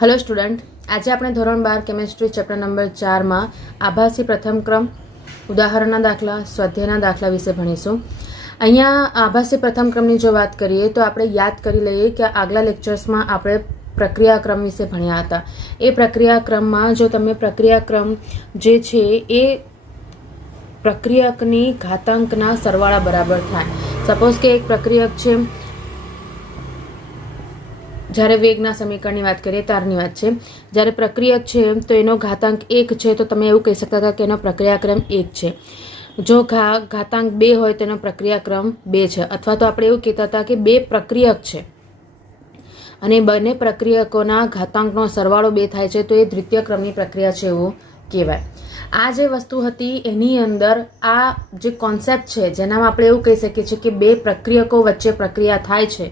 Hello student, आज આપણે ધોરણ 12 કેમેસ્ટ્રી ચેપ્ટર નંબર 4 માં આભાસી પ્રથમ ક્રમ, ઉદાહરણના દાખલા, સ્વાધ્યાયના દાખલા વિશે ભણીશું। અહીંયા આભાસી પ્રથમ ક્રમની જો વાત કરીએ તો આપણે યાદ કરી લઈએ કે આગલા લેક્ચર્સમાં આપણે પ્રક્રિયાક્રમ વિશે ભણ્યા હતા। એ પ્રક્રિયાક્રમમાં જો તમે પ્રક્રિયાક્રમ જે છે એ પ્રક્રિયકની ઘાતાંકના સરવાળા બરાબર થાય। સપોઝ કે એક પ્રક્રિયક છે, જ્યારે વેગના સમીકરણની વાત કરીએ ત્યારની વાત છે, જ્યારે પ્રક્રિયક છે તો એનો ઘાતાંક 1 છે તો તમે એવું કહી શકતા હતા કે એનો પ્રક્રિયાક્રમ 1 છે। જો ઘાતાંક 2 હોય તો એનો પ્રક્રિયાક્રમ 2 છે, અથવા તો આપણે એવું કહેતા હતા કે બે પ્રક્રિયક છે અને બંને પ્રક્રિયકોના ઘાતાંકનો સરવાળો 2 થાય છે તો એ દ્વિતીય ક્રમની પ્રક્રિયા છે એવું કહેવાય। આ જે વસ્તુ હતી એની અંદર આ જે કોન્સેપ્ટ છે જેનામાં આપણે એવું કહી શકીએ છીએ કે બે પ્રક્રિયકો વચ્ચે પ્રક્રિયા થાય છે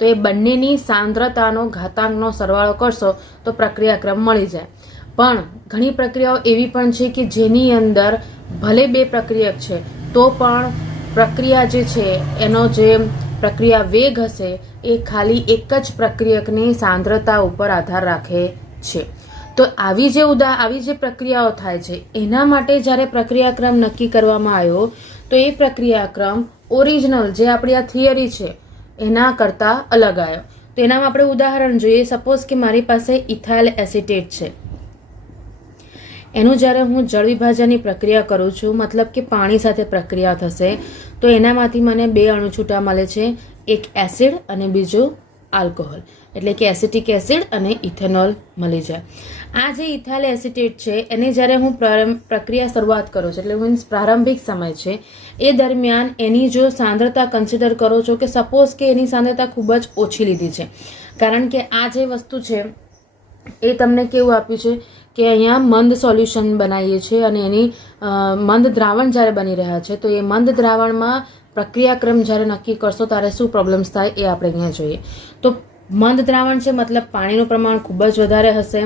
તો એ બંનેની સાંદ્રતાનો ઘાતાંકનો સરવાળો કરશો તો પ્રક્રિયાક્રમ મળી જાય। પણ ઘણી પ્રક્રિયાઓ એવી પણ છે કે જેની અંદર ભલે બે પ્રક્રિયક છે તો પણ પ્રક્રિયા જે છે એનો જે પ્રક્રિયા વેગ હશે એ ખાલી એક જ પ્રક્રિયકની સાંદ્રતા ઉપર આધાર રાખે છે। તો આવી જે પ્રક્રિયાઓ થાય છે એના માટે જ્યારે પ્રક્રિયાક્રમ નક્કી કરવામાં આવ્યો તો એ પ્રક્રિયાક્રમ ઓરિજિનલ જે આપણી આ થિયરી છે એના કરતાં અલગ આવ્યો। તો એનામાં આપણે ઉદાહરણ જોઈએ। સપોઝ કે મારી પાસે ઇથાઇલ એસિટેટ છે, એનું જ્યારે હું જળ વિભાજનની પ્રક્રિયા કરું છું, મતલબ કે પાણી સાથે પ્રક્રિયા થશે, તો એનામાંથી મને 2 અણુ છૂટા મળે છે, એક એસિડ અને બીજું આલ્કોહોલ, એટલે કે એસિટિક એસિડ અને ઇથેનોલ મળી જાય। આ જે ઇથાઇલ એસિટેટ છે એને જ્યારે હું પ્રક્રિયા શરૂઆત કરું છું, એટલે મીન્સ પ્રારંભિક સમય છે, એ દરમિયાન એની જો સાંદ્રતા કન્સિડર કરો છો કે સપોઝ કે એની સાંદ્રતા ખૂબ જ ઓછી લીધી છે, કારણ કે આ જે વસ્તુ છે એ તમને કેવું આપ્યું છે કે અહીંયા મંદ સોલ્યુશન બનાવીએ છીએ અને એની મંદ દ્રાવણ જ્યારે બની રહ્યા છે તો એ મંદ દ્રાવણમાં પ્રક્રિયાક્રમ જ્યારે નક્કી કરશો ત્યારે શું પ્રોબ્લેમ્સ થાય એ આપણે અહીંયા જોઈએ। તો મંદ દ્રાવણ છે મતલબ પાણીનું પ્રમાણ ખૂબ જ વધારે હશે।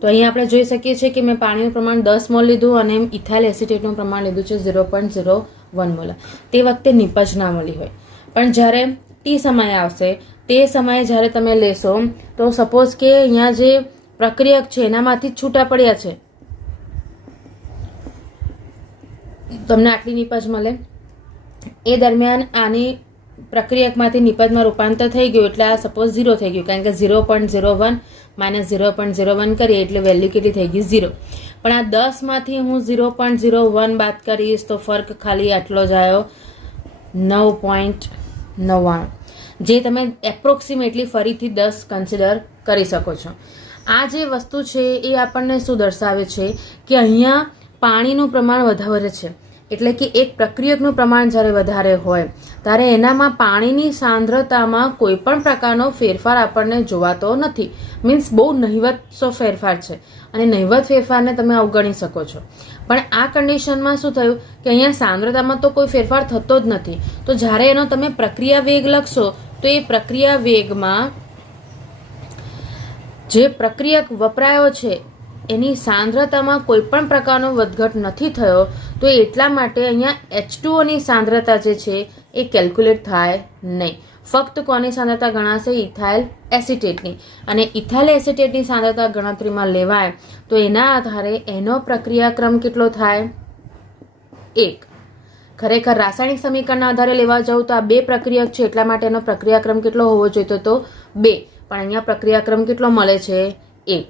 તો અહીંયા આપણે જોઈ શકીએ છીએ કે મેં પાણીનું પ્રમાણ 10 મોલ લીધું અને ઇથાઇલ એસિટેટનું પ્રમાણ લીધું છે 0.01 મોલ। તે વખતે નિપજ ના મળી હોય, પણ જ્યારે ટી સમય આવશે તે સમયે જ્યારે તમે લેશો તો સપોઝ કે અહીંયા જે પ્રક્રિયક છે એનામાંથી જ છૂટા પડ્યા છે, તમને આટલી નિપજ મળે। એ દરમિયાન આની પ્રક્રિયકમાંથી નિપજમાં રૂપાંતર થઈ ગયું એટલે આ સપોઝ 0 થઈ ગયું, કારણ કે 0.01 માઇનસ 0.01 કરીએ એટલે વેલ્યુ કેટલી થઈ ગઈ 0। પણ આ 10 માંથી હું 0.01 બાદ કરીશ તો ફર્ક ખાલી આટલો જ આવ્યો 9.99, જે તમે એપ્રોક્સિમેટલી ફરીથી 10 કન્સિડર કરી શકો છો। આ જે વસ્તુ છે એ આપણને શું દર્શાવે છે કે અહીંયા પાણીનું પ્રમાણ વધારે છે, એટલે કે એક પ્રક્રિયકનું પ્રમાણ જ્યારે વધારે હોય ત્યારે એનામાં પાણીની સાંદ્રતામાં કોઈ પણ પ્રકારનો ફેરફાર આપણને જોવાતો નથી, મીન્સ બહુ નહિવત ફેરફાર છે અને નહિવત ફેરફારને તમે અવગણી શકો છો। પણ આ કન્ડિશનમાં શું થયું કે અહીંયા સાંદ્રતામાં તો કોઈ ફેરફાર થતો જ નથી, તો જ્યારે એનો તમે પ્રક્રિયા વેગ લખશો તો એ પ્રક્રિયા વેગમાં જે પ્રક્રિયક વપરાયો છે એની સાંદ્રતામાં કોઈ પણ પ્રકારનો વધઘટ નથી થયો, તો એટલા માટે અહીંયા H2O ની સાંદ્રતા જે છે એ કેલ્ક્યુલેટ થાય નહીં। ફક્ત કોની સાંદ્રતા ગણાશે? ઇથાઇલ એસિટેટની, અને ઇથાઇલ એસિટેટની સાંદ્રતા ગણતરીમાં લેવાય તો એના આધારે એનો પ્રક્રિયાક્રમ કેટલો થાય? 1। ખરેખર રાસાયણિક સમીકરણના આધારે લેવા જાઉં તો આ બે પ્રક્રિયક છે એટલા માટે એનો પ્રક્રિયાક્રમ કેટલો હોવો જોઈએ? તો 2, પણ અહીંયા પ્રક્રિયાક્રમ કેટલો મળે છે? 1।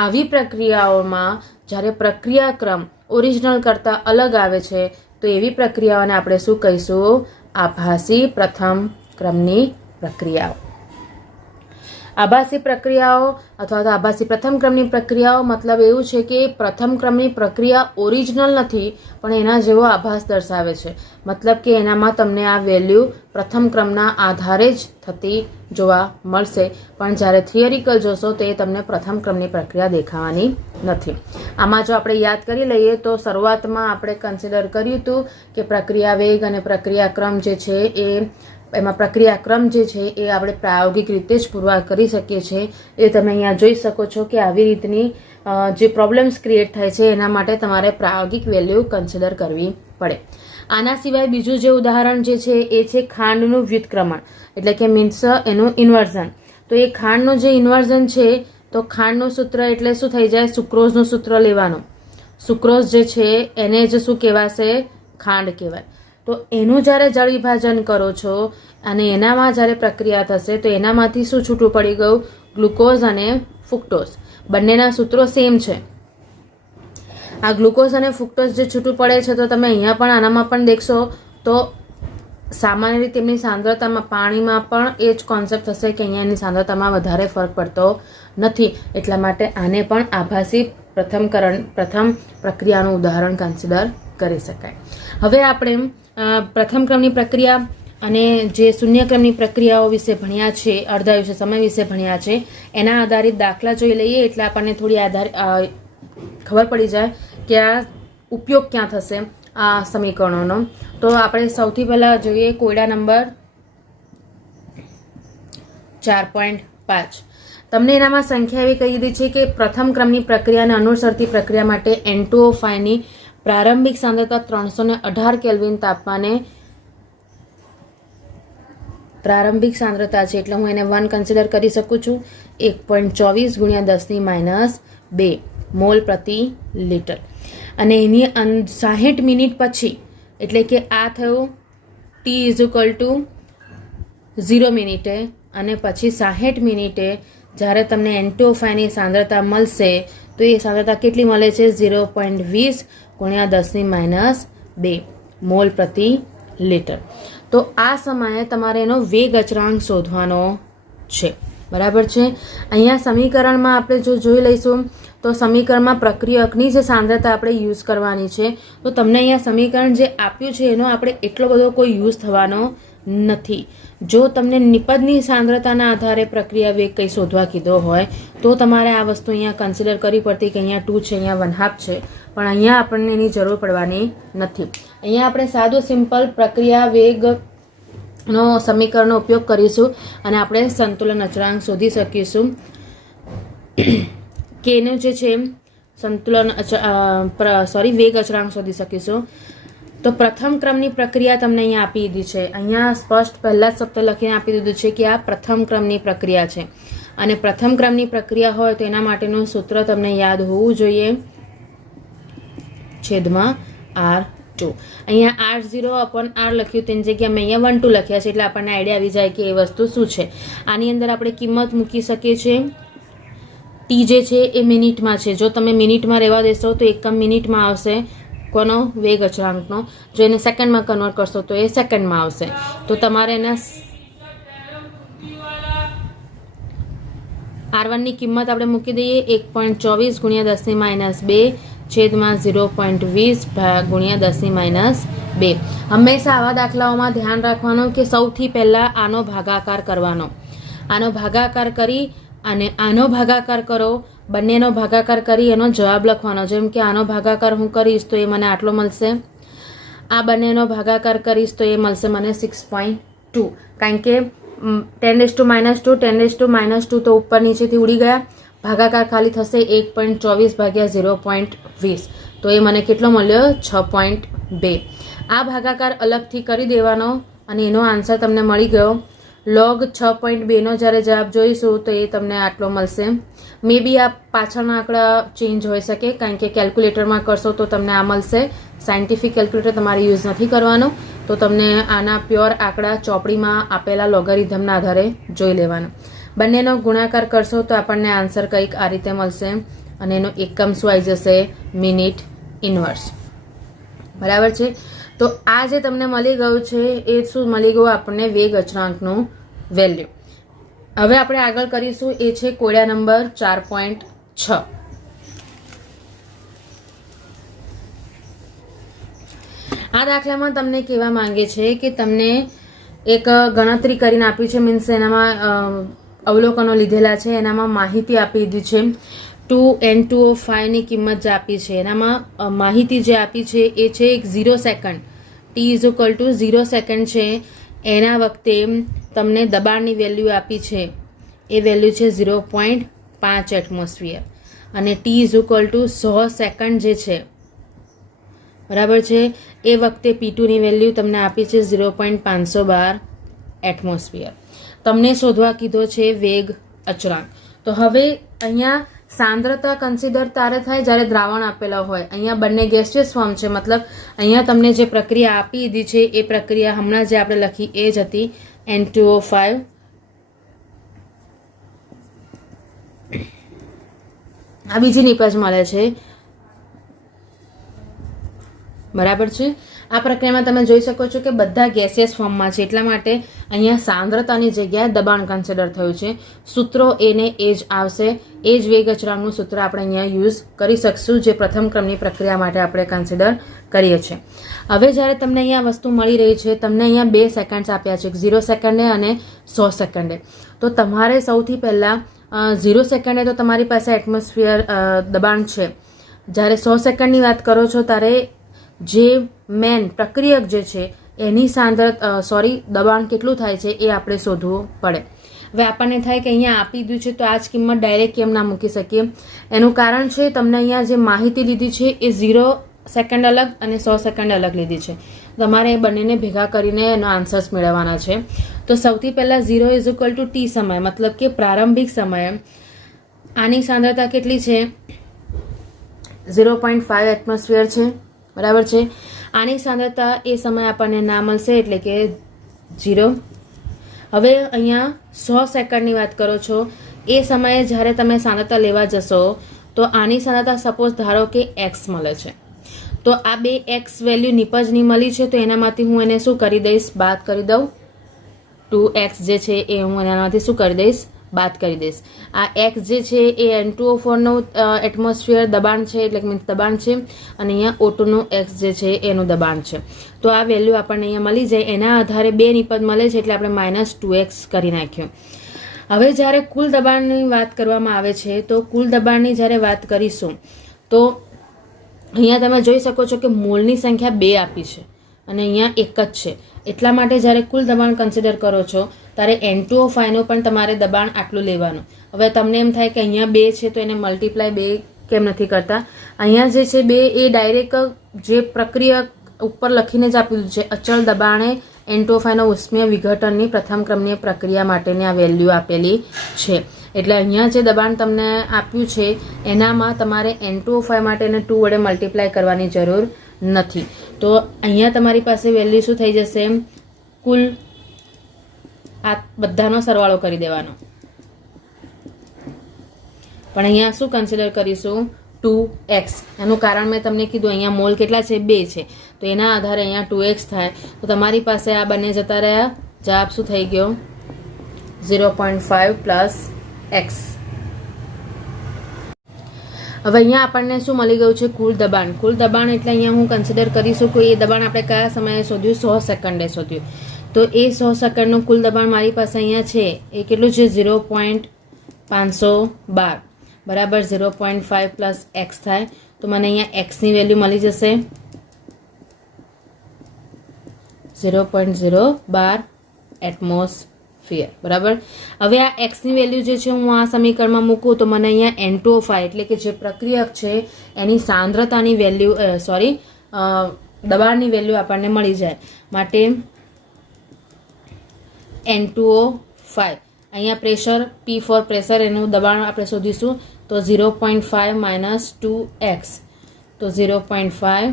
આવી પ્રક્રિયાઓમાં જ્યારે પ્રક્રિયાક્રમ ઓરિજિનલ કરતાં અલગ આવે છે તો એવી પ્રક્રિયાઓને આપણે શું કહીશું? આભાસી પ્રથમ ક્રમની પ્રક્રિયાઓ। આભાસી પ્રક્રિયાઓ અથવા તો આભાસી પ્રથમ ક્રમની પ્રક્રિયાઓ મતલબ એવું છે કે પ્રથમ ક્રમની પ્રક્રિયા ઓરિજિનલ નથી પણ એના જેવો આભાસ દર્શાવે છે, મતલબ કે એનામાં તમને આ વેલ્યુ પ્રથમ ક્રમના આધારે જ થતી જોવા મળશે, પણ જ્યારે થિયરિકલ જોશો તો એ તમને પ્રથમ ક્રમની પ્રક્રિયા દેખાવાની નથી। આમાં જો આપણે યાદ કરી લઈએ તો શરૂઆતમાં આપણે કન્સિડર કર્યું હતું કે પ્રક્રિયા વેગ અને પ્રક્રિયાક્રમ જે છે એમાં પ્રક્રિયાક્રમ જે છે એ આપણે પ્રાયોગિક રીતે જ પુરવાર કરી શકીએ છીએ। એ તમે અહીંયા જોઈ શકો છો કે આવી રીતની જે પ્રોબ્લેમ્સ ક્રિએટ થાય છે એના માટે તમારે પ્રાયોગિક વેલ્યુ કન્સિડર કરવી પડે। આના સિવાય બીજું જે ઉદાહરણ જે છે એ છે ખાંડનું વ્યુત્ક્રમણ, એટલે કે મીન્સ એનું ઇન્વર્ઝન। તો એ ખાંડનું જે ઇન્વર્ઝન છે તો ખાંડનું સૂત્ર એટલે શું થઈ જાય? સુક્રોઝનું સૂત્ર લેવાનું. સુક્રોઝ જે છે એને જ શું કહેવાશે? ખાંડ કહેવાય. તો એનું જ્યારે જળ વિભાજન કરો છો અને એનામાં જ્યારે પ્રક્રિયા થશે તો એનામાંથી શું છૂટું પડી ગયું? ગ્લુકોઝ અને ફ્રુક્ટોઝ. બંનેના સૂત્રો સેમ છે. આ ગ્લુકોઝ અને ફ્રુક્ટોઝ જે છૂટું પડે છે તો તમે અહીંયા પણ આનામાં પણ દેખશો તો સામાન્ય રીતે એમની સાંદ્રતામાં પાણીમાં પણ એ જ કોન્સેપ્ટ થશે કે અહીંયા એની સાંદ્રતામાં વધારે ફરક પડતો નથી. એટલા માટે આને પણ આભાસી પ્રથમ પ્રક્રિયાનું ઉદાહરણ કન્સિડર કરી શકાય. હવે આપણે પ્રથમ ક્રમની પ્રક્રિયા અને જે શૂન્ય ક્રમની પ્રક્રિયાઓ વિશે ભણ્યા છે, અર્ધાયુષ્ય સમય વિશે ભણ્યા છે, એના આધારિત દાખલા જોઈ લઈએ એટલે આપણને થોડી ખબર પડી જાય કે આ ઉપયોગ ક્યાં થશે આ સમીકરણોનો. તો આપણે સૌથી પહેલાં જોઈએ કોયડા નંબર 4.5. તમને એનામાં સંખ્યા એવી કહી દીધી છે કે પ્રથમ ક્રમની પ્રક્રિયાને અનુસરતી પ્રક્રિયા માટે N2O5 ની પ્રારંભિક સાંદ્રતા 318 કેલ્વિન તાપમાને પ્રારંભિક સાંદ્રતા છે એટલે હું એને 1 કન્સિડર કરી શકું છું. 1.24 × 10 - 2 મોલ પ્રતિ લિટર. અને એની 60 મિનિટ પછી એટલે કે આ થયું T = 0 મિનિટે અને પછી 60 મિનિટે જ્યારે તમને N2O5 ની સાંદ્રતા મળશે તો એ સાંદ્રતા કેટલી મળે છે? 0.20 × 10 - 2 મોલ પ્રતિ લિટર. તો આ સમયે તમારે એનો વેગ અચળાંક શોધવાનો છે. બરાબર છે. અહીંયા સમીકરણમાં આપણે જો જોઈ લઈશું તો સમીકરણમાં પ્રક્રિયકની જે સાંદ્રતા આપણે યુઝ કરવાની છે. તો તમને અહીંયા સમીકરણ જે આપ્યું છે એનો આપણે એટલો બધો કોઈ યુઝ થવાનો નથી. જો તમને નિપજની સાંદ્રતાના આધારે પ્રક્રિયા વેગ કંઈ શોધવા કીધો હોય તો તમારે આ વસ્તુ અહીંયા કન્સિડર કરવી પડતી કે અહીંયા 2 છે, અહીંયા 1/2 છે. પણ અહીંયા આપણને એની જરૂર પડવાની નથી. અહીંયા આપણે સાદું સિમ્પલ પ્રક્રિયા વેગનો સમીકરણનો ઉપયોગ કરીશું અને આપણે સંતુલન અચળાંક શોધી શકીશું કે એનું જે છે વેગ અચળાંક શોધી શકીશું. તો પ્રથમ ક્રમની પ્રક્રિયા તમને અહીંયા આપી દીધી છે. અહીંયા સ્પષ્ટ પહેલા જ શબ્દ લખીને આપી દીધું છે કે આ પ્રથમ ક્રમની પ્રક્રિયા છે અને પ્રથમ ક્રમની પ્રક્રિયા હોય તો એના માટેનું સૂત્ર તમને યાદ હોવું જોઈએ છેદમાં R2. અહીંયા R0/R લખ્યું તેની જગ્યાએ મેં અહીંયા 1 2 લખ્યા છે એટલે આપણને આઈડિયા આવી જાય કે એ વસ્તુ શું છે. આની અંદર આપણે કિંમત મૂકી શકીએ છીએ. T જે છે એ મિનિટમાં છે. જો તમે મિનિટમાં રહેવા દેશો તો એકમ મિનિટમાં આવશે. કોનો? વેગ અચળાંકનો. જો એને સેકન્ડમાં કન્વર્ટ કરશો તો એ સેકન્ડમાં આવશે. તો તમારે એના R1 ની કિંમત આપણે મૂકી દઈએ 1.24 × 10 - 2 છેદમાં 0.20 × 10 - 2. હંમેશા આવા દાખલાઓમાં ધ્યાન રાખવાનું કે સૌથી પહેલા આનો ભાગાકાર કરવાનો. આનો ભાગાકાર કરી અને આનો ભાગાકાર કરો, બંનેનો ભાગાકાર કરી એનો જવાબ લખવાનો. જેમ કે આનો ભાગાકાર હું કરીશ તો એ મને આટલો મળશે, આ બંનેનો ભાગાકાર કરીશ તો એ મળશે મને 6.2. કારણ કે 10⁻², 10⁻² તો ઉપર નીચેથી ઉડી ગયા. ભાગાકાર ખાલી થશે 1.24 / 0.20 તો એ મને કેટલો મળ્યો? 6.2. આ ભાગાકાર અલગથી કરી દેવાનો અને એનો આન્સર તમને મળી ગયો. log 6.2 નો જ્યારે જવાબ જોઈશું તો એ તમને આટલો મળશે. મે બી આ પાછળના આંકડા ચેન્જ હોઈ શકે કારણ કે કેલ્ક્યુલેટરમાં કરશો તો તમને આ મળશે. સાયન્ટિફિક કેલ્ક્યુલેટર તમારે યુઝ નથી કરવાનો. તો તમને આના પ્યોર આંકડા ચોપડીમાં આપેલા લોગરિધમના આધારે જોઈ લેવાના. બંનેનો ગુણાકાર કરશો તો આપણને આન્સર કંઈક આ રીતે મળશે અને એનો એકમ શું આવી જશે? Minute inverse. બરાબર છે. તો આ જે તમને મળી ગયું છે એ શું મળી ગયું? આપણને વેગ અચળાંકનું વેલ્યુ. હવે આપણે આગળ કરીશું એ છે કોયડા નંબર 4.6. આ દાખલામાં તમને કહેવા માંગે છે કે તમને એક ગણતરી કરીને આપી છે, મીન્સ એનામાં અવલોકનો લીધેલા છે, એનામાં માહિતી આપી દીધી છે. N2O5 ની કિંમત જે આપી છે એનામાં માહિતી જે આપી છે એ છે 0 સેકન્ડ. T = 0 સેકન્ડ છે. એના વખતે તમને દબાણની વેલ્યુ આપી છે એ વેલ્યુ છે 0.5 એટમોસ્ફિયર અને T = 100 સેકન્ડ જે છે, બરાબર છે, એ વખતે P2 ની વેલ્યુ તમને આપી છે 0.512 એટમોસ્ફિયર. તમને શોધવા કીધો છે વેગ અચળાંક. તો હવે અહીંયા સાંદ્રતા કન્સિડર તારે થાય જ્યારે દ્રાવણ આપેલા હોય. અહીંયા બંને ગેસિયસ ફોર્મ છે, મતલબ અહીંયા તમને જે પ્રક્રિયા આપી દીધી છે એ પ્રક્રિયા હમણાં જે આપણે લખી એ જ હતી, N2O5. આ બીજી નિપજ મળે છે, બરાબર છે. આ પ્રક્રિયામાં તમે જોઈ શકો છો કે બધા ગેસિયસ ફોર્મમાં છે, એટલા માટે અહીંયા સાંદ્રતાની જગ્યાએ દબાણ કન્સિડર થયું છે. સૂત્રો એને એ જ આવશે, એ જ વેગ અચળાંકનું સૂત્ર આપણે અહીંયા યુઝ કરી શકશું, જે પ્રથમ ક્રમની પ્રક્રિયા માટે આપણે કન્સિડર કરીએ છીએ. હવે જ્યારે તમને અહીંયા વસ્તુ મળી રહી છે, તમને અહીંયા 2 સેકન્ડ્સ આપ્યા છે, 0 સેકન્ડે અને 100 સેકન્ડે. તો તમારે સૌથી પહેલાં 0 સેકન્ડે તો તમારી પાસે એટમોસ્ફિયર દબાણ છે. જ્યારે 100 સેકન્ડની વાત કરો છો ત્યારે જે મેન પ્રક્રિયક જે છે એની દબાણ કેટલું થાય છે એ આપણે શોધવું પડે. હવે આપણને થાય કે અહીંયા આપી દીધું છે તો આ જ કિંમત ડાયરેક્ટ કેમ ના મૂકી શકીએ? એનું કારણ છે તમને અહીંયા જે માહિતી લીધી છે એ 0 સેકન્ડ અલગ અને 100 સેકન્ડ અલગ લીધી છે. તમારે એ બંનેને ભેગા કરીને એનો આન્સર્સ મેળવવાના છે. તો સૌથી પહેલાં 0 = t સમય, મતલબ કે પ્રારંભિક સમયે આની સાંદ્રતા કેટલી છે? 0.5 એટમોસ્ફિયર છે, બરાબર છે. આની સાંદ્રતા એ સમય આપણને ના મળશે, એટલે કે 0. હવે અહીંયા 100 સેકન્ડની વાત કરો છો, એ સમયે જ્યારે તમે સાંદ્રતા લેવા જશો તો આની સાંદ્રતા સપોઝ ધારો કે x મળે છે, તો આ 2x વેલ્યુ નિપજની મળી છે, તો એનામાંથી હું એને શું કરી દઈશ? બાદ કરી દઉં. 2x જે છે એ હું એનામાંથી શું કરી દઈશ? બાદ કરી દઈશ. આ x જે છે એ N2O4 નું એટમોસ્ફિયર દબાણ છે, એટલે મીન્સ દબાણ છે, અને અહીંયા O2 નું x જે છે એનું દબાણ છે. તો આ વેલ્યુ આપણને અહીંયા મળી જાય. એના આધારે 2 નિપજ મળે છે, એટલે આપણે -2x કરી નાખ્યું. હવે જ્યારે કુલ દબાણની વાત કરવામાં આવે છે, તો કુલ દબાણની જ્યારે વાત કરીશું તો અહીંયા તમે જોઈ શકો છો કે મોલની સંખ્યા 2 આપી છે અને અહીંયા 1 જ છે. એટલા માટે જ્યારે કુલ દબાણ કન્સિડર કરો છો ત્યારે N2O5 નું પણ તમારે દબાણ આટલું લેવાનું. હવે તમને એમ થાય કે અહીંયા 2 છે તો એને મલ્ટીપ્લાય 2 કેમ નથી કરતા? અહીંયા જે છે 2 એ ડાયરેક્ટ જે પ્રક્રિયા ઉપર લખીને જ આપેલું છે, અચળ દબાણે N2O5 નો ઉષ્મીય વિઘટનની પ્રથમ ક્રમની પ્રક્રિયા માટેની આ વેલ્યુ આપેલી છે. એટલે અહીંયા જે દબાણ તમને આપ્યું છે એનામાં તમારે N2O5 માટે 2 વડે મલ્ટીપ્લાય કરવાની જરૂર નથી. તો અહીંયા તમારી પાસે વેલ્યુ શું થઈ જશે? કુલ આ બધાનો સરવાળો કરી દેવાનો. પણ અહીંયા શું કન્સિડર કરીશું? 2x. એનું કારણ મેં તમને કીધું, અહીંયા મોલ કેટલા છે? 2 છે, તો એના આધારે અહીંયા 2x થાય. તો તમારી પાસે આ બંને જતા રહ્યા, જવાબ શું થઈ ગયો? 0.5 + x. હવે અહીંયા આપણને શું મળી ગયું છે? કુલ દબાણ. કુલ દબાણ એટલે અહીંયા હું કન્સિડર કરીશું કે એ દબાણ આપણે કયા સમયે શોધ્યું? 100 સેકન્ડે શોધ્યું. તો એ 100 સેકન્ડનું કુલ દબાણ મારી પાસે અહીંયા છે એ કેટલું છે? 0.512, બરાબર. 0.5 + x થાય, તો મને અહીંયા x ની વેલ્યુ મળી જશે 0.012 એટમોસ્ફિયર, બરાબર. હવે આ x ની વેલ્યુ જે છે હું આ સમીકરણમાં મૂકું તો મને અહીંયા N2O5 એટલે કે જે પ્રક્રિયક છે એની સાંદ્રતાની વેલ્યુ દબાણની વેલ્યુ આપણને મળી જાય. માટે N2O5 અહીંયા પ્રેશર P ફોર પ્રેશર, એનું દબાણ આપણે શોધીશું. તો 0.5 - 2x, તો 0.5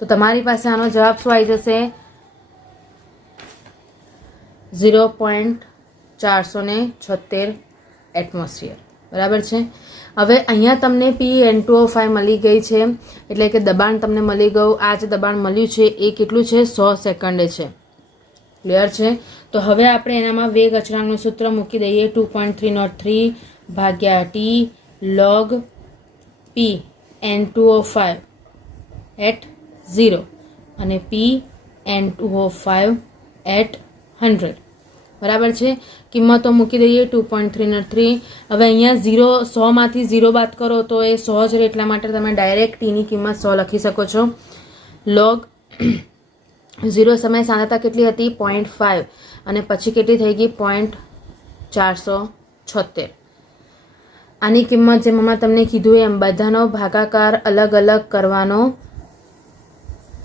તો તમારી પાસે આનો જવાબ શું આવી જશે? 0.476 એટમોસ્ફિયર, બરાબર છે. હવે અહીંયા તમને N2O5 મળી ગઈ છે, એટલે કે દબાણ તમને મળી ગયું. આ જે દબાણ મળ્યું છે એ કેટલું છે? 100 સેકન્ડે છે. ક્લિયર છે? તો હવે આપણે એનામાં વેગ અચળાંકનું સૂત્ર મૂકી દઈએ. 2.303 / t log P N2O5 at 0 અને P N2O5 at 100, બરાબર છે. કિંમતો મૂકી દઈએ. 2.303. હવે અહીંયા 100 માંથી 0 બાદ કરો તો એ 100 જ રહે, એટલા માટે તમે ડાયરેક્ટ ટીની કિંમત 100 લખી શકો છો. લોગ 0 સમય સાંદ્રતા કેટલી હતી? 0.5, અને પછી કેટલી થઈ ગઈ? 0.476. આની કિંમત જેમ હમણાં તમને કીધું એમ બધાનો ભાગાકાર અલગ અલગ કરવાનો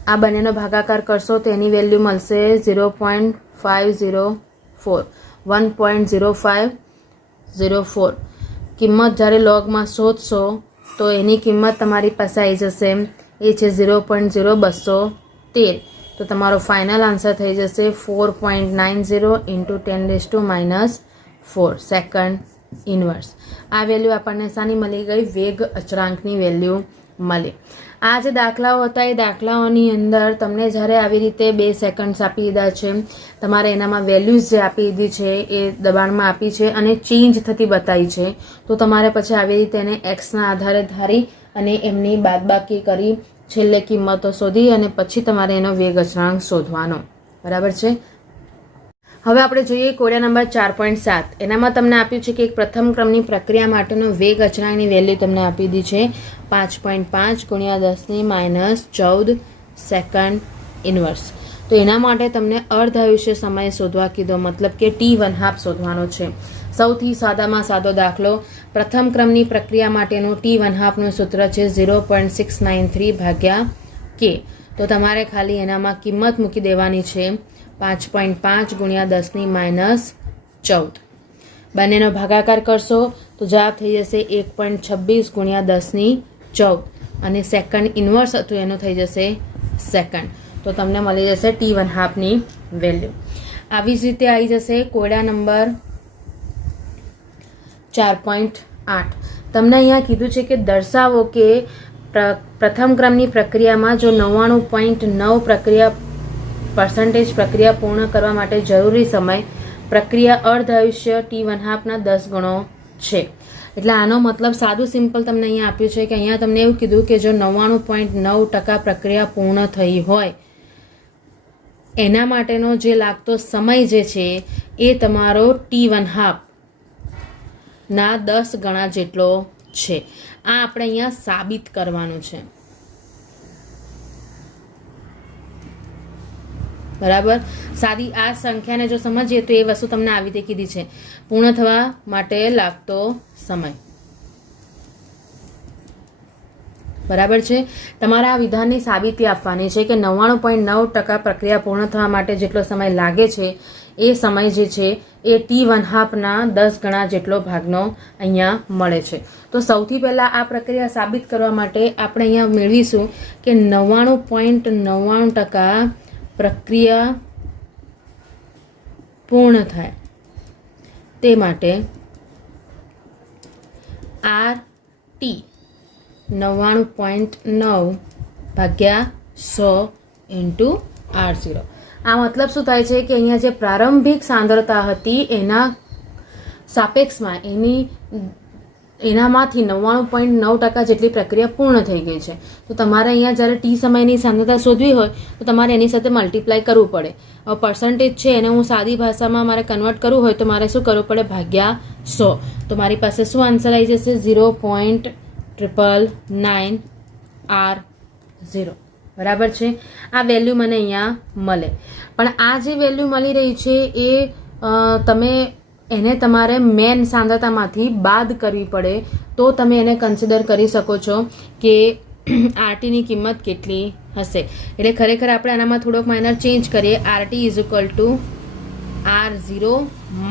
આ બંનેનો ભાગાકાર કરશો તો એની વેલ્યુ મળશે 0.504 1.0504. કિંમત જ્યારે લોગમાં શોધશો તો એની કિંમત તમારી પાસે આવી જશે, એ છે 0.0213. તો તમારો ફાઇનલ આન્સર થઈ જશે 4.90 × 10⁻⁴ સેકન્ડ ઇન્વર્સ. આ વેલ્યુ આપણને શાની મળી ગઈ? વેગ અચળાંકની વેલ્યુ મળી. આ જે દાખલાઓ હતા એ દાખલાઓની અંદર તમને જ્યારે આવી રીતે 2 સેકન્ડ્સ આપી દીધા છે, તમારે એનામાં વેલ્યુઝ જે આપી દીધી છે એ દબાણમાં આપી છે અને ચેન્જ થતી બતાવી છે, તો તમારે પછી આવી રીતે એને એક્સના આધારે ધારી અને એમની બાદબાકી કરી છેલ્લે કિંમતો શોધી અને પછી તમારે એનો વેગ અચળાંક શોધવાનો. બરાબર છે. હવે આપણે જોઈએ કોડિયા નંબર 4.7. એનામાં તમને આપ્યું છે કે એક પ્રથમ ક્રમની પ્રક્રિયા માટેનો વેગ અચળાંકની વેલ્યુ તમને આપી દીધી છે 5.5 × 10⁻14 સેકન્ડ ઇન્વર્સ. તો એના માટે તમને અર્ધ આયુષ્ય સમય શોધવા કીધો, મતલબ કે T1/2 શોધવાનો છે. સૌથી સાદામાં સાદો દાખલો, પ્રથમ ક્રમની પ્રક્રિયા માટેનું T1/2નું સૂત્ર છે 0.693/K. તો તમારે ખાલી એનામાં કિંમત મૂકી દેવાની છે 5.5 × 10⁻14. બંનેનો ભાગાકાર કરશો તો જવાબ થઈ જશે 1.26 × 10⁻14 અને સેકન્ડ ઇન્વર્સ હતું એનું થઈ જશે સેકન્ડ. તો તમને મળી જશે T1/2ની વેલ્યુ. આવી જ રીતે આવી જશે કોડિયા નંબર 4.8. તમને અહીંયા કીધું છે કે દર્શાવો કે પ્રથમ ક્રમની પ્રક્રિયામાં જો 99.9% પ્રક્રિયા પૂર્ણ કરવા માટે જરૂરી સમય પ્રક્રિયા અર્ધ આયુષ્ય T1/2ના 10 ગણો છે. એટલે આનો મતલબ સાદું સિમ્પલ તમને અહીંયા આપ્યું છે કે અહીંયા તમને એવું કીધું કે જો 99.9% પ્રક્રિયા પૂર્ણ થઈ હોય એના માટેનો જે લાગતો સમય જે છે એ તમારો T1/2ના 10 ગણા જેટલો છે. આ આપણે અહીંયા સાબિત કરવાનું છે. બરાબર. સાદી આ સંખ્યાને જો સમજીએ તો એ વસ્તુ તમને આવી રીતે કીધી છે, પૂર્ણ થવા માટે લાગતો સમય. બરાબર છે. તમારા આ વિધાનની સાબિતી આપવાની છે કે 99.9% પ્રક્રિયા પૂર્ણ થવા માટે જેટલો સમય લાગે છે એ સમય જે છે એ T1/2ના 10 ગણા જેટલો ભાગનો અહીંયા મળે છે. તો સૌથી પહેલાં આ પ્રક્રિયા સાબિત કરવા માટે આપણે અહીંયા મેળવીશું કે 99.99% પ્રક્રિયા પૂર્ણ થાય તે માટે RT 99.9/100 × R0. આ મતલબ શું થાય છે કે અહીંયા જે પ્રારંભિક સાંદ્રતા હતી એના સાપેક્ષમાં એનામાંથી 99.9% જેટલી પ્રક્રિયા પૂર્ણ થઈ ગઈ છે. તો તમારે અહીંયા જ્યારે ટી સમયની સાંદ્રતા શોધવી હોય તો તમારે એની સાથે મલ્ટીપ્લાય કરવું પડે. હવે પર્સન્ટેજ છે એને હું સાદી ભાષામાં મારે કન્વર્ટ કરવું હોય તો મારે શું કરવું પડે? /100. તો મારી પાસે શું આન્સર આવી જશે? 0.999R0. બરાબર છે. આ વેલ્યુ મને અહીંયા મળે. પણ આ જે વેલ્યુ મળી રહી છે એ તમે એને તમારે મેન સાંદ્રતામાંથી બાદ કરવી પડે તો તમે એને કન્સિડર કરી શકો છો કે આરટીની કિંમત કેટલી હશે. એટલે ખરેખર આપણે આનામાં થોડોક માઇનર ચેન્જ કરીએ. RT = R0 -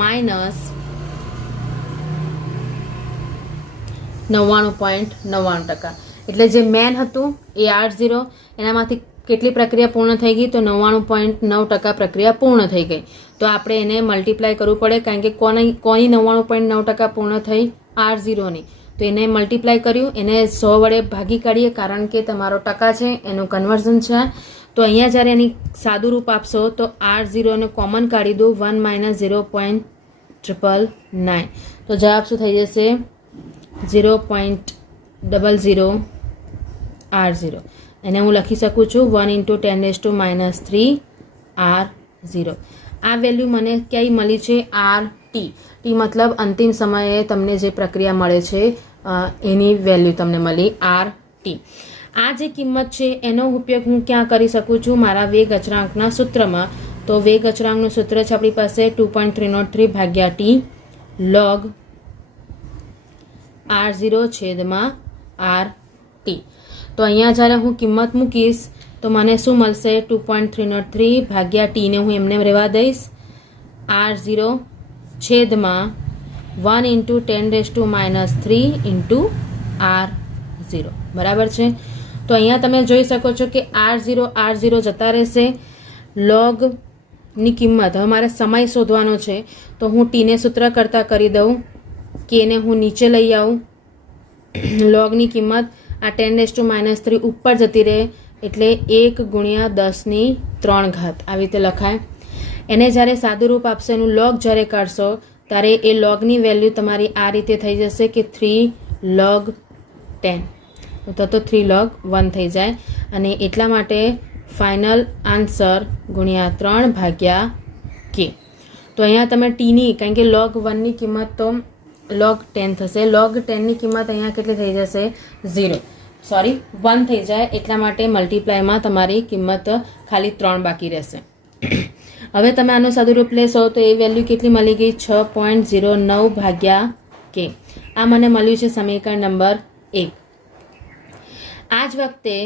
99.99%. એટલે જે મેન હતું એ R0, એનામાંથી કેટલી પ્રક્રિયા પૂર્ણ થઈ ગઈ? તો 99.9% પ્રક્રિયા પૂર્ણ થઈ ગઈ. તો આપણે એને મલ્ટીપ્લાય કરવું પડે, કારણ કે કોની 99.9% પૂર્ણ થઈ? R0ની. તો એને મલ્ટીપ્લાય કર્યું, એને 100 વડે ભાગી કાઢીએ કારણ કે તમારો ટકા છે એનું કન્વર્ઝન છે. તો અહીંયા જ્યારે એની સાદું રૂપ આપશો તો R0ને કોમન કાઢી દો, 1 - 0.999. તો જવાબ શું થઈ જશે? 0.00 R0. એને હું લખી શકું છું 1 × 10⁻³ R0. આ વેલ્યુ મને ક્યાંય મળી છે? RT. ટી મતલબ અંતિમ સમયે તમને જે પ્રક્રિયા મળે છે એની વેલ્યુ તમને મળી RT. આ જે કિંમત છે એનો ઉપયોગ હું ક્યાં કરી શકું છું? મારા વેગ અચળાંકના સૂત્રમાં. તો વેગ અચળાંકનું સૂત્ર છે આપણી પાસે 2.303/T log R0/RT. તો અહીંયા જ્યારે હું કિંમત મૂકીશ તો મને શું મળશે 2.303 ભાગ્યા ટીને હું એમને રહેવા દઈશ R0 છેદમાં 1 ઇન્ટુ 10⁻³ ઇન્ટુ R0 બરાબર છે. તો અહીંયા તમે જોઈ શકો છો કે R0 જતા રહેશે. લોગની કિંમત હવે મારે સમય શોધવાનો છે તો હું ટીને સૂત્ર કરતાં કરી દઉં, કેને હું નીચે લઈ આવું. લોગની કિંમત આ 10⁻³ ઉપર જતી રહે એટલે 1 × 10⁻³ આવી રીતે લખાય. એને જ્યારે સાદું રૂપ આપશે એનું લોગ જ્યારે કાઢશો ત્યારે એ લોગની વેલ્યુ તમારી આ રીતે થઈ જશે કે 3 log 10 તો 3 log 1 થઈ જાય. અને એટલા માટે ફાઇનલ આન્સર × 3 ભાગ્યા કે. તો અહીંયા તમે ટીની કારણ કે log 1ની કિંમત તો log 10 થશે. log 10ની કિંમત અહીંયા કેટલી થઈ જશે 1 થઈ જાય. એટલા માટે મલ્ટીપ્લાયમાં તમારી કિંમત ખાલી 3 બાકી રહેશે. હવે તમે આનું સાદુરૂપ લેશો તો એ વેલ્યુ કેટલી મળી ગઈ 6.09 ભાગ્યા કે. આ મને મળ્યું છે સમીકરણ નંબર 1. આ જ વખતે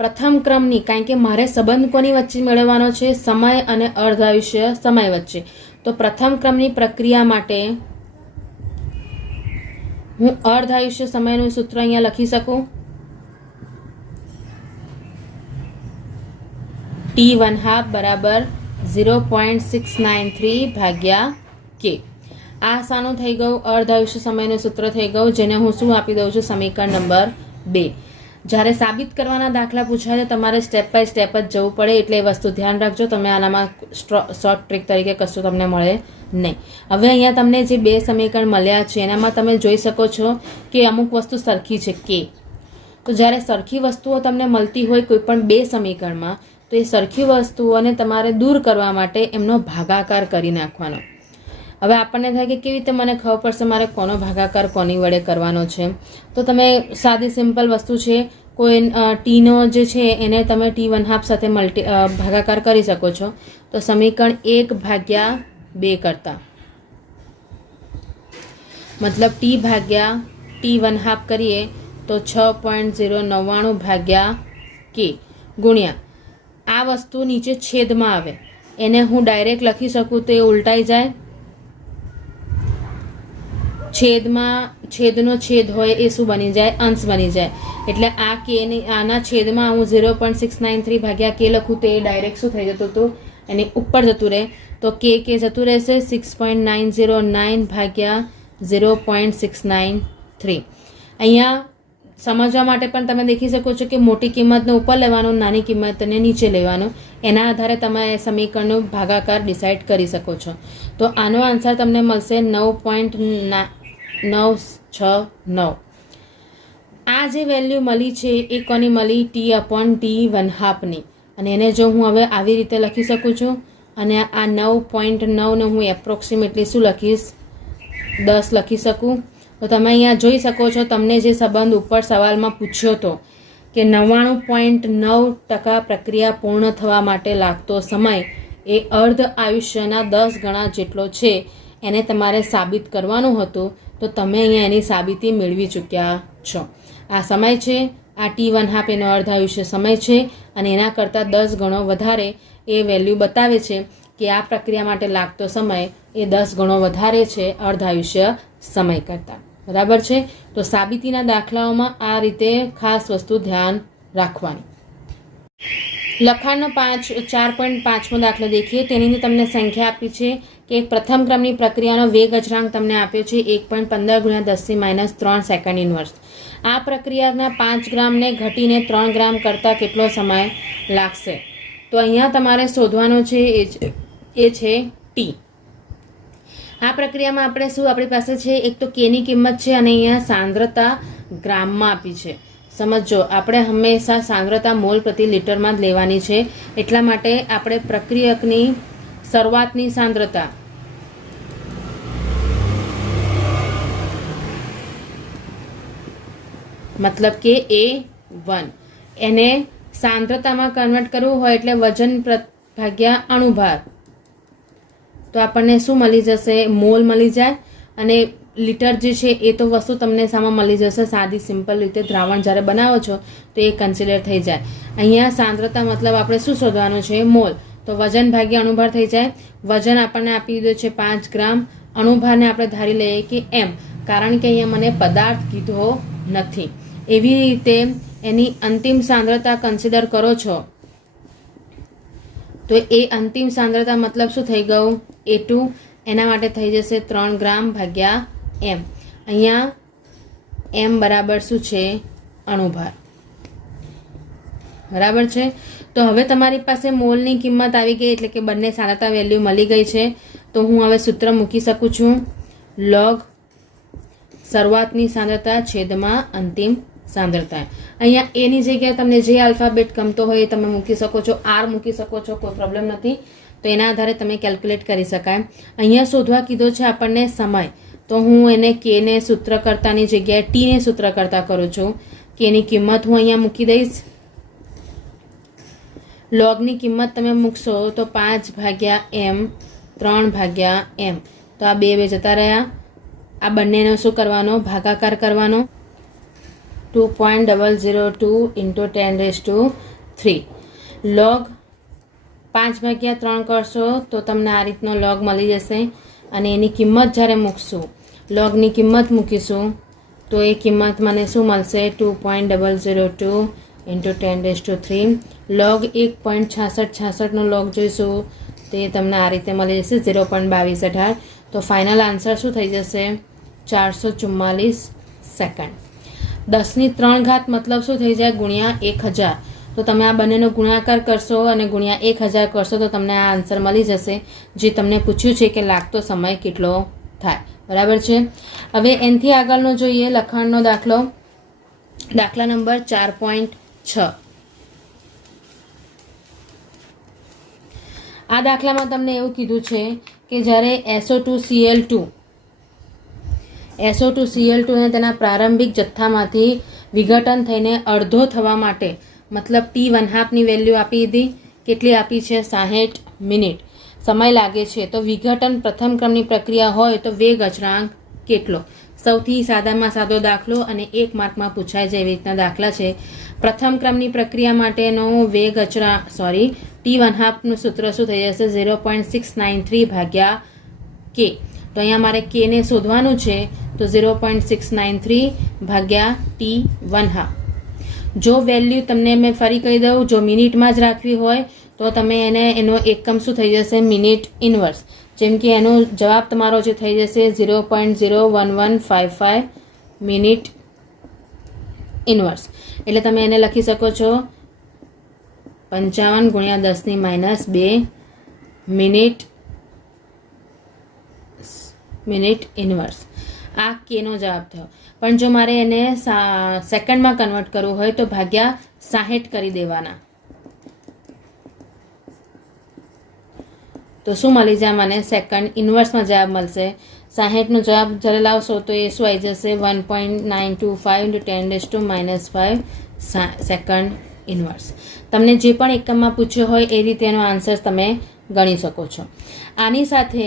પ્રથમ ક્રમની કારણ કે મારે સંબંધ કોની વચ્ચે મેળવવાનો છે સમય અને અર્ધાયુષ્ય સમય વચ્ચે. તો પ્રથમ ક્રમની પ્રક્રિયા માટે હું અર્ધાયુષ્ય સમયનું સૂત્ર અહીંયા લખી શકું T½ બરાબર 0.693 ભાગ્યા કે. આ સાનું થઈ ગયું અર્ધાયુષ્ય સમયનું સૂત્ર થઈ ગયું જેને હું શું આપી દઉં છું સમીકરણ નંબર 2. જ્યારે સાબિત કરવાના દાખલા પૂછાય તો તમારે સ્ટેપ બાય સ્ટેપ જ જવું પડે એટલે એ વસ્તુ ધ્યાન રાખજો. તમે આનામાં શોર્ટ ટ્રીક તરીકે કશું તમને મળે નહીં. હવે અહીંયા તમને જે 2 સમીકરણ મળ્યા છે એનામાં તમે જોઈ શકો છો કે અમુક વસ્તુ સરખી છે કે. તો જ્યારે સરખી વસ્તુઓ તમને મળતી હોય કોઈ પણ 2 સમીકરણમાં તો એ સરખી વસ્તુઓને તમારે દૂર કરવા માટે એમનો ભાગાકાર કરી નાખવાનો. હવે આપણને થાય કે કેવી રીતે મને ખબર પડશે મારે કોનો ભાગાકાર કોની વડે કરવાનો છે. તો તમે સાદી સિમ્પલ વસ્તુ છે કોઈ ટીનો જે છે એને તમે T½ સાથે ભાગાકાર કરી શકો છો. તો સમીકરણ 1/2 કરતા મતલબ T/T½ કરીએ તો 6.099 ભાગ્યા કે ગુણ્યા આ વસ્તુ નીચે છેદમાં આવે એને હું ડાયરેક્ટ લખી શકું તો એ ઉલટાઈ જાય. છેદનો છેદ હોય એ શું બની જાય અંશ બની જાય. એટલે આ કે આના છેદમાં હું 0.693 ભાગ્યા કે લખું તો એ ડાયરેક્ટ શું થઈ જતું હતું એની ઉપર જતું રહે. તો કે જતું રહેશે 6.909 ભાગ્યા 0.693. અહીંયા સમજવા માટે પણ તમે દેખી શકો છો કે મોટી કિંમતને ઉપર લેવાનું નાની કિંમતને નીચે લેવાનું. એના આધારે તમે સમીકરણનો ભાગાકાર ડિસાઇડ કરી શકો છો. તો આનો આન્સર તમને મળશે 9.969. આ જે વેલ્યુ મળી છે એ કોની મળી T/T½ અને એને જો હું હવે આવી રીતે લખી શકું છું અને આ 9.9ને હું એપ્રોક્સિમેટલી શું લખીશ 10 લખી શકું. તો તમે અહીંયા જોઈ શકો છો તમને જે સંબંધ ઉપર સવાલમાં પૂછ્યો હતો કે 99.9% પ્રક્રિયા પૂર્ણ થવા માટે લાગતો સમય એ અર્ધ આયુષ્યના 10 ગણા જેટલો છે એને તમારે સાબિત કરવાનું હતું. તો તમે અહીંયા એની સાબિતી મેળવી ચૂક્યા છો. આ સમય છે આ T½ એનો અર્ધ આયુષ્ય સમય છે અને એના કરતાં 10 ગણો વધારે એ વેલ્યુ બતાવે છે કે આ પ્રક્રિયા માટે લાગતો સમય એ 10 ગણો વધારે છે અર્ધ આયુષ્ય સમય કરતાં. બરાબર છે. તો સાબિતીના દાખલાઓમાં આ રીતે ખાસ વસ્તુ ધ્યાન રાખવાની. લખાણનો 4.5મો દાખલો દેખીએ. તેની અંદર તમને સંખ્યા આપી છે કે પ્રથમ ક્રમની પ્રક્રિયાનો વેગ અચળાંક તમને આપ્યો છે 1.15 × 10⁻³ સેકન્ડ ઇનવર્સ. આ પ્રક્રિયાના 5 ગ્રામને ઘટીને 3 ગ્રામ કરતાં કેટલો સમય લાગશે. તો અહીંયા તમારે શોધવાનો છે એ છે ટી. આ પ્રક્રિયામાં આપણે શું આપણી પાસે છે એક તો કેની કિંમત છે અને અહીંયા સાંદ્રતા ગ્રામમાં આપી છે. સમજો આપણે હંમેશા સાંદ્રતા મોલ પ્રતિ લિટરમાં જ લેવાની છે. એટલા માટે આપણે પ્રક્રિયકની શરૂઆતની સાંદ્રતા મતલબ કે A1 એને સાંદ્રતામાં કન્વર્ટ કરવું હોય એટલે વજન ભાગ્યા અણુભાર તો આપણને શું મળી જશે મોલ મળી જાય. અને લીટર જે છે એ તો વસ્તુ તમને સામે મળી જશે. સાદી સિમ્પલ રીતે દ્રાવણ જ્યારે બનાવો છો તો એ કન્સિડર થઈ જાય. અહીંયા સાંદ્રતા મતલબ આપણે શું શોધવાનું છે? મોલ. તો વજન ભાગ્યા અણુભાર થઈ જાય. વજન આપણને આપી દીધો છે 5 ગ્રામ. અણુભારને આપણે ધારી લઈએ કે m, કારણ કે અહીંયા મને પદાર્થ કીધો નથી. એવી રીતે એની અંતિમ સાંદ્રતા કન્સિડર કરો છો તો એ અંતિમ સાંદ્રતા મતલબ શું થઈ ગયું? A2. એના માટે થઈ જશે 3 ગ્રામ ભાગ્યા m. અહીંયા m બરાબર શું છે? અણુભાર. બરાબર છે. તો હવે તમારી પાસે મોલની કિંમત આવી ગઈ, એટલે કે બંને સાંદ્રતા વેલ્યુ મળી ગઈ છે. તો હું હવે સૂત્ર મૂકી શકું છું. લોગ શરૂઆતની સાંદ્રતા છેદમાં અંતિમ સાંદ્રતા. અહીંયા એની જગ્યાએ તમને જે આલ્ફાબેટ ગમતો હોય એ તમે મૂકી શકો છો. આર મૂકી શકો છો, કોઈ પ્રોબ્લેમ નથી. તો એના આધારે તમે કેલ્ક્યુલેટ કરી શકાય. અહીંયા શોધવા કીધો છે આપણને સમય, તો હું એને કે ને સૂત્રકર્તાની જગ્યાએ ટી ને સૂત્રકર્તા કરું છું. કે ની કિંમત હું અહીંયા મૂકી દઈશ. લોગની કિંમત તમે મૂકશો તો 5 ભાગ્યા m, 3 ભાગ્યા m. તો આ 2 જતા રહ્યા. આ બંનેનો શું કરવાનો? ભાગાકાર કરવાનો. 2.002 × 10⁻³ લોગ 5 ભાગ્યા 3 કરશો તો તમને આ રીતનો લોગ મળી જશે. અને એની કિંમત જ્યારે મૂકશું, લોગની કિંમત મૂકીશું તો એ કિંમત મને શું મળશે? 2.002 × 10⁻³ લોગ 1.6666 નો લોગ જોઈશું તો એ તમને આ રીતે મળી જશે 0.2218. તો ફાઇનલ આન્સર શું થઈ જશે? 444 સેકન્ડ. 10³ મતલબ શું થઈ જાય? ગુણ્યા 1000. તો તમે આ બંનેનો ગુણાકાર કરશો અને ગુણ્યા 1000 કરશો તો તમને આ આન્સર મળી જશે, જે તમને પૂછ્યું છે કે લાગતો સમય કેટલો થાય. બરાબર છે. હવે એનાથી આગળનો જોઈએ લખાણનો દાખલો. દાખલા નંબર 4.6. આ દાખલામાં તમને એવું કીધું છે કે જ્યારે SO2Cl2 ને તેના પ્રારંભિક જથ્થામાંથી વિઘટન થઈને અડધો થવા માટે, મતલબ T1/2 ની વેલ્યુ આપી દીધી. કેટલી આપી છે? 60 મિનિટ સમય લાગે છે. તો વિઘટન પ્રથમ ક્રમની પ્રક્રિયા હોય તો વેગ અચળાંક કેટલો? સૌથી સાદામાં સાદો દાખલો અને 1 માર્કમાં પૂછાય છે એવી રીતના દાખલા છે. પ્રથમ ક્રમની પ્રક્રિયા માટેનો વેગ અચળાંક T1/2 નું સૂત્ર શું થઈ જશે? 0.693 ભાગ્યા k. તો અહીંયા મારે k ને શોધવાનું છે. તો 0.693 ભાગ્યા T1/2. જો વેલ્યુ તમને મેં ફરી કહી દઉં, જો મિનિટમાં જ રાખવી હોય તો તમે એનો એકમ શું થઈ જશે? Minute inverse. જેમ કે એનો જવાબ તમારો જે થઈ જશે 0.01155 મિનિટ ઇનવર્સ. એટલે તમે એને લખી શકો છો 55 × 10⁻² મિનિટ ઇનવર્સ. આ કેનો જવાબ થયો. પણ જો મારે એને સેકન્ડમાં કન્વર્ટ કરવું હોય તો ભાગ્યા 60 કરી દેવાના. તો શું મળી જાય મને? સેકન્ડ ઇનવર્સમાં જવાબ મળશે. 60 નો જવાબ જ્યારે લાવશો તો એ શું આવી જશે? 1.925 × 10⁻5 સેકન્ડ ઇનવર્સ. તમને જે પણ એકમમાં પૂછ્યો હોય એ રીતે એનો આન્સર તમે ગણી શકો છો. આની સાથે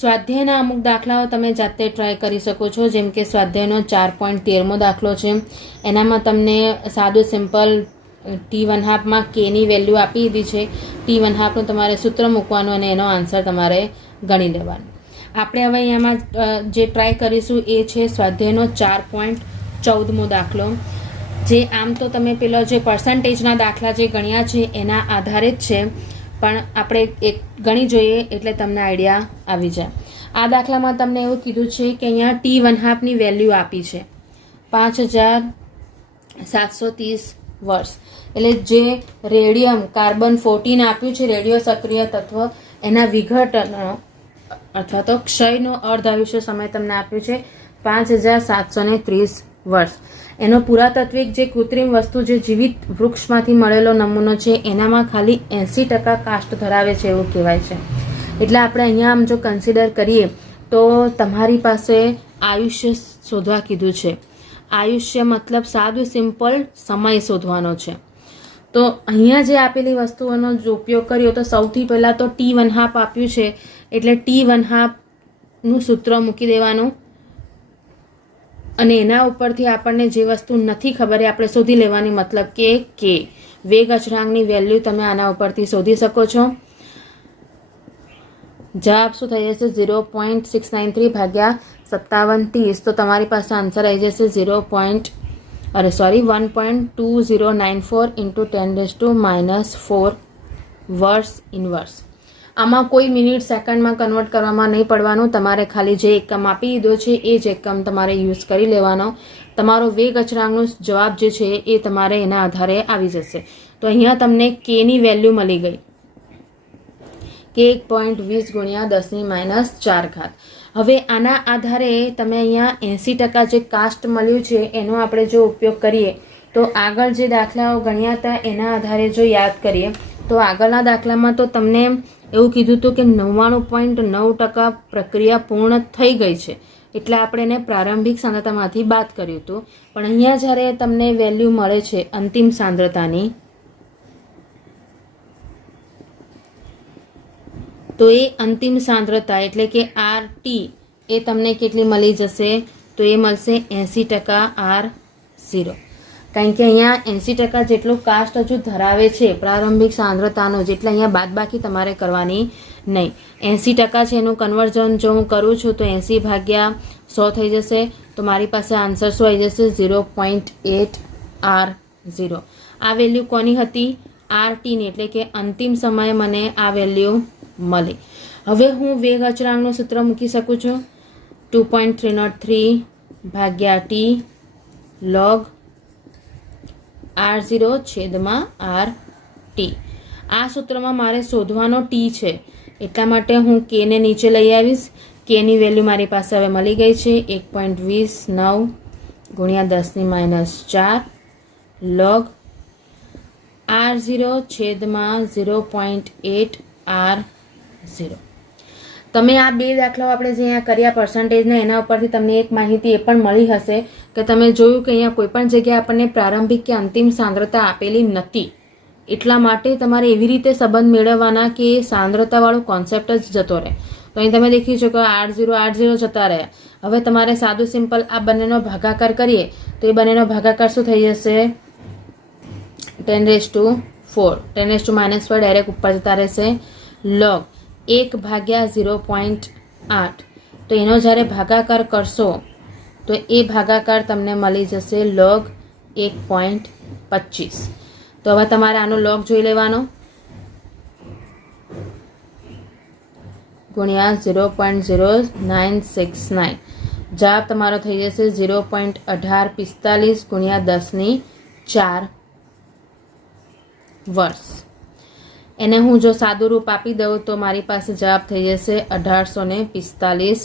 સ્વાધ્યાયના અમુક દાખલાઓ તમે જાતે ટ્રાય કરી શકો છો. જેમ કે સ્વાધ્યાયનો 4.13મો દાખલો છે. એનામાં તમને સાદું સિમ્પલ T1/2 કેની વેલ્યુ આપી દીધી છે. T1/2 નું તમારે સૂત્ર મૂકવાનું અને એનો આન્સર તમારે ગણી લેવાનો. આપણે હવે અહીંયામાં જે ટ્રાય કરીશું એ છે સ્વાધ્યાયનો 4.14મો દાખલો. જે આમ તો તમે પેલો જે પર્સન્ટેજના દાખલા જે ગણ્યા છે એના આધારે જ છે, પણ આપણે એક ગણી જોઈએ એટલે તમને આઈડિયા આવી જાય. આ દાખલામાં તમને એવું કીધું છે કે અહીંયા T1/2 ની વેલ્યુ આપી છે 5730 વર્ષ. એટલે જે રેડિયમ કાર્બન 14 આપ્યું છે રેડિયો સક્રિય તત્વ, એના વિઘટન અથવા તો ક્ષયનો અર્ધાયુષ્ય સમય તમને આપ્યું છે 5730 વર્ષ. એનો પુરાતત્વિક જે કૃત્રિમ વસ્તુ જે જીવિત વૃક્ષમાંથી મળેલો નમૂનો છે એનામાં ખાલી 80% કાસ્ટ ધરાવે છે એવું કહેવાય છે. એટલે આપણે અહીંયા આમ જો કન્સિડર કરીએ તો તમારી પાસે આયુષ્ય શોધવા કીધું છે. આયુષ્ય મતલબ સાદું સિમ્પલ સમય શોધવાનો છે. તો અહીંયા જે આપેલી વસ્તુઓનો જો ઉપયોગ કર્યો તો સૌથી પહેલાં તો T1/2 આપ્યું છે એટલે T1/2 નું સૂત્ર મૂકી દેવાનું. અને એના ઉપરથી આપણને જે વસ્તુ નથી ખબર એ આપણે શોધી લેવાની, મતલબ કે વેગ અચળાંકની વેલ્યુ તમે આના ઉપરથી શોધી શકો છો. જવાબ શું થઈ જશે? 0.693 ભાગ્યા 5730. તો તમારી પાસે આન્સર આવી જશે 1.2094 ઇન્ટુ 10⁻⁻4 વર્ષ ઇનવર્સ. આમાં કોઈ મિનિટ સેકન્ડમાં કન્વર્ટ કરવામાં નહીં પડવાનું. તમારે ખાલી જે એકમ આપી દીધો છે એ જ એકમ તમારે યુઝ કરી લેવાનો. તમારો વેગ અચળાંકનો જવાબ જે છે એ તમારે એના આધારે આવી જશે. તો અહીંયા તમને કેની વેલ્યુ મળી ગઈ કે 1.20 ગુણ્યા 10⁻⁴. હવે આના આધારે તમે અહીંયા 80% જે કાસ્ટ મળ્યું છે એનો આપણે જો ઉપયોગ કરીએ તો આગળ જે દાખલાઓ ગણ્યા હતા એના આધારે જો યાદ કરીએ તો આગળના દાખલામાં તો તમને એવું કીધું હતું કે 99.9% પ્રક્રિયા પૂર્ણ થઈ ગઈ છે, એટલે આપણે એને પ્રારંભિક સાંદ્રતામાંથી બાદ કર્યું હતું. પણ અહીંયા જ્યારે તમને વેલ્યુ મળે છે અંતિમ સાંદ્રતાની, તો એ અંતિમ સાંદ્રતા એટલે કે RT એ તમને કેટલી મળી જશે? તો એ મળશે 80% R0. કારણ કે અહીંયા 80% જેટલું કાસ્ટ હજુ ધરાવે છે પ્રારંભિક સાંદ્રતાનો, જેટલે અહીંયા બાદબાકી તમારે કરવાની નહીં. 80% છે એનું કન્વર્ઝન જો હું કરું છું તો 80 ભાગ્યા 100 થઈ જશે. તો મારી પાસે આન્સર શું આવી જશે? 0.8 R0. આ વેલ્યુ કોની હતી? RTની, એટલે કે અંતિમ સમયે મને આ વેલ્યુ મળી. હવે હું વેગ અચળાંકનું સૂત્ર મૂકી શકું છું 2.303 ભાગ્યા T log R0 છેદમાં RT. આ સૂત્રમાં મારે શોધવાનો T છે, એટલા માટે હું Kને નીચે લઈ આવીશ. Kની વેલ્યુ મારી પાસે હવે મળી ગઈ છે 1.29 ગુણ્યા 10⁻⁴ log R0 છેદમાં 0.8 R0. તમે આ બે દાખલાઓ આપણે જે અહીંયા કર્યા પર્સન્ટેજના, એના ઉપરથી તમને એક માહિતી એ પણ મળી હશે કે તમે જોયું કે અહીંયા કોઈ પણ જગ્યાએ આપણને પ્રારંભિક કે અંતિમ સાંદ્રતા આપેલી નથી, એટલા માટે તમારે એવી રીતે સંબંધ મેળવવાના કે સાંદ્રતાવાળો કોન્સેપ્ટ જ જતો રહે. તો અહીં તમે દેખી શકો R0 જતા રહ્યા. હવે તમારે સાદું સિમ્પલ આ બંનેનો ભાગાકાર કરીએ તો એ બંનેનો ભાગાકાર શું થઈ જશે? 10⁻⁴. 10⁻⁻4 ડાયરેક્ટ ઉપર જતા રહેશે. log 1/0.8. તો એનો જ્યારે ભાગાકાર કરશો તો એ ભાગાકાર તમને મળી જશે log 1.25. તો હવે તમારે આનો log જોઈ લેવાનો ગુણ્યા 0.0969. જવાબ તમારો થઈ જશે 0.1845 ગુણ્યા 10⁴ વર્ષ. એને હું જો સાદું રૂપ આપી દઉં તો મારી પાસે જવાબ થઈ જશે 1845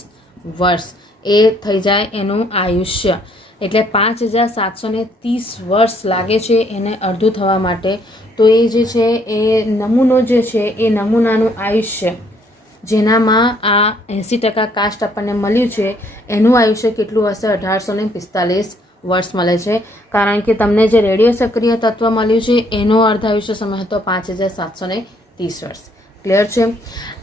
વર્ષ. એ થઈ જાય એનું આયુષ્ય. એટલે 5730 વર્ષ લાગે છે એને અડધું થવા માટે. તો એ જે છે એ નમૂનો જે છે એ નમૂનાનું આયુષ્ય, જેનામાં આ 80% કાસ્ટ આપણને મળ્યું છે, એનું આયુષ્ય કેટલું હશે? 1845 વર્ષ મળે છે. કારણ કે તમને જે રેડિયો સક્રિય તત્વ મળ્યું છે એનો અર્ધ આયુષ્ય સમય હતો 5730 વર્ષ. ક્લિયર છે?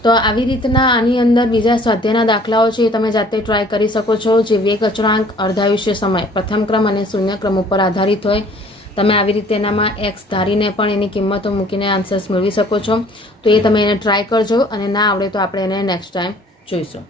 તો આવી રીતના આની અંદર બીજા સ્વાધ્યાયના દાખલાઓ છે એ તમે જાતે ટ્રાય કરી શકો છો, જે વેગ અચળાંક, અર્ધાયુષ્ય સમય પ્રથમ ક્રમ અને શૂન્ય ક્રમ ઉપર આધારિત હોય. તમે આવી રીતે એનામાં એક્સ ધારીને પણ એની કિંમતો મૂકીને આન્સર્સ મેળવી શકો છો. તો એ તમે એને ટ્રાય કરજો, અને ના આવડે તો આપણે એને નેક્સ્ટ ટાઈમ જોઈશું.